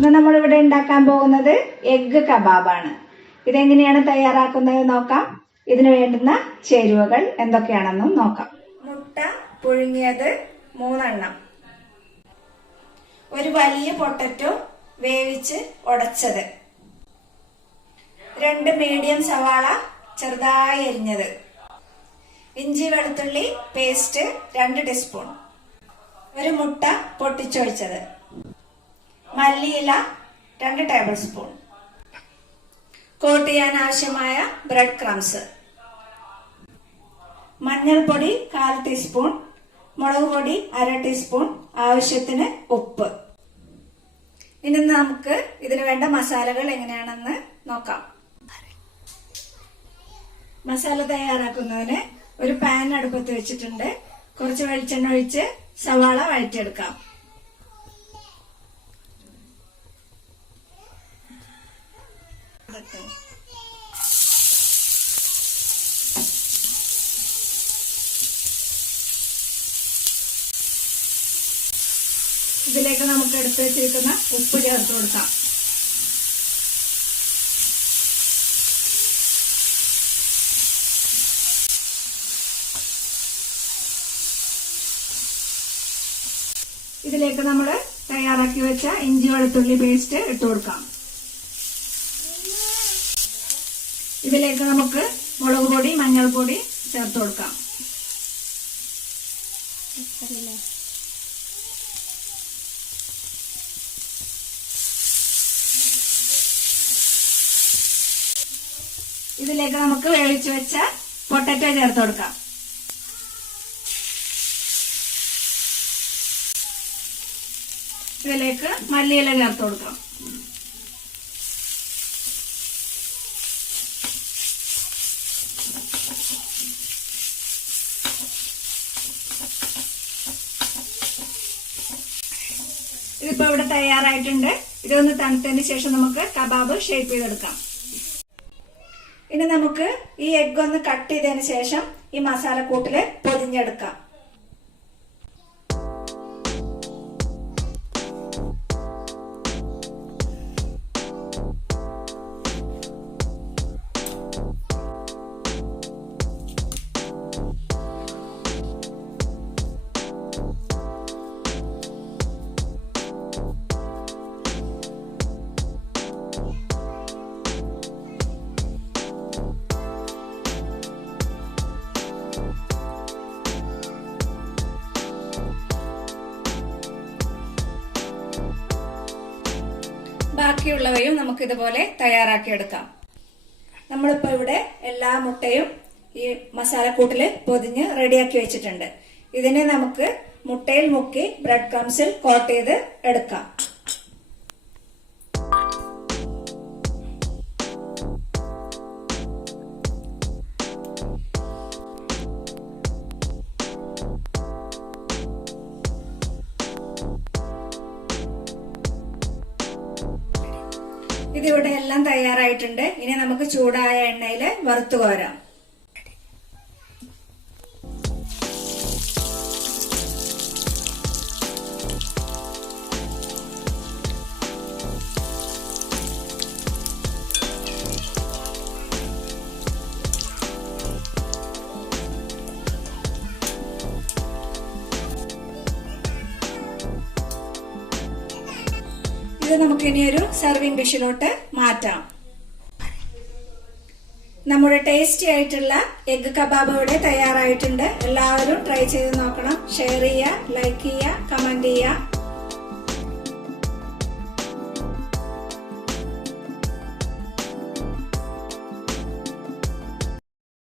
ഇന്ന് നമ്മളിവിടെ ഉണ്ടാക്കാൻ പോകുന്നത് എഗ്ഗ് കബാബാണ്. ഇതെങ്ങനെയാണ് തയ്യാറാക്കുന്നത് നോക്കാം. ഇതിന് വേണ്ടുന്ന ചേരുവകൾ എന്തൊക്കെയാണെന്നും നോക്കാം. മുട്ട പുഴുങ്ങിയത് 3 എണ്ണം, ഒരു വലിയ പൊട്ടറ്റോ വേവിച്ച് ഉടച്ചത്, 2 മീഡിയം സവാള ചെറുതായി അരിഞ്ഞത്, ഇഞ്ചി വെളുത്തുള്ളി പേസ്റ്റ് 2 ടീസ്പൂൺ, ഒരു മുട്ട പൊട്ടിച്ചൊഴിച്ചത്, മല്ലിയില 2 ടേബിൾ സ്പൂൺ, കോട്ട് ചെയ്യാൻ ആവശ്യമായ ബ്രെഡ് ക്രംസ്, മഞ്ഞൾപ്പൊടി 1/4 ടീസ്പൂൺ, മുളക് പൊടി 1/2 ടീസ്പൂൺ, ആവശ്യത്തിന് ഉപ്പ്. ഇനി നമുക്ക് ഇതിന് വേണ്ട മസാലകൾ എങ്ങനെയാണെന്ന് നോക്കാം. മസാല തയ്യാറാക്കുന്നതിന് ഒരു പാൻ അടുപ്പത്ത് വെച്ചിട്ടുണ്ട്. കുറച്ച് വെളിച്ചെണ്ണ ഒഴിച്ച് സവാള വഴറ്റിയെടുക്കാം. ഇതിലേക്ക് നമുക്ക് എടുത്ത് വെച്ചിരിക്കുന്ന ഉപ്പ് ചേർത്ത് കൊടുക്കാം. ഇതിലേക്ക് നമ്മൾ തയ്യാറാക്കി വെച്ച ഇഞ്ചി വെളുത്തുള്ളി പേസ്റ്റ് ഇട്ട് കൊടുക്കാം. ഇതിലേക്ക് നമുക്ക് മുളക് പൊടി മഞ്ഞൾപ്പൊടി ചേർത്ത് കൊടുക്കാം. ഇതിലേക്ക് നമുക്ക് വേവിച്ച് വെച്ച പൊട്ടറ്റോ ചേർത്ത് കൊടുക്കാം. ഇതിലേക്ക് മല്ലിയില ചേർത്ത് കൊടുക്കാം. ഇതിപ്പോ ഇവിടെ തയ്യാറായിട്ടുണ്ട്. ഇതൊന്ന് തണുത്തതിന് ശേഷം നമുക്ക് കബാബ് ഷേപ്പ് ചെയ്തെടുക്കാം. ഇനി നമുക്ക് ഈ എഗ്ഗ് ഒന്ന് കട്ട് ചെയ്തതിന് ശേഷം ഈ മസാലക്കൂട്ടില് പൊതിഞ്ഞെടുക്കാം. ബാക്കിയുള്ളവയും നമുക്ക് ഇതുപോലെ തയ്യാറാക്കിയെടുക്കാം. നമ്മളിപ്പോ ഇവിടെ എല്ലാ മുട്ടയും ഈ മസാലക്കൂട്ടില് പൊതിഞ്ഞ് റെഡിയാക്കി വെച്ചിട്ടുണ്ട്. ഇതിനെ നമുക്ക് മുട്ടയിൽ മുക്കി ബ്രെഡ് ക്രംസിൽ കോട്ട് ചെയ്ത് എടുക്കാം. ഇതിവിടെ എല്ലാം തയ്യാറായിട്ടുണ്ട്. ഇനി നമുക്ക് ചൂടായ എണ്ണയിൽ വറുത്തു കോരാം. ഇത് നമുക്ക് ഇനി ഒരു സർവിംഗ് ഡിഷിലോട്ട് മാറ്റാം. നമ്മുടെ ടേസ്റ്റി ആയിട്ടുള്ള എഗ്ഗ് കബാബ് ഇവിടെ തയ്യാറായിട്ടുണ്ട്. എല്ലാവരും ട്രൈ ചെയ്ത് നോക്കണം. ഷെയർ ചെയ്യുക, ലൈക്ക് ചെയ്യുക, കമന്റ് ചെയ്യുക.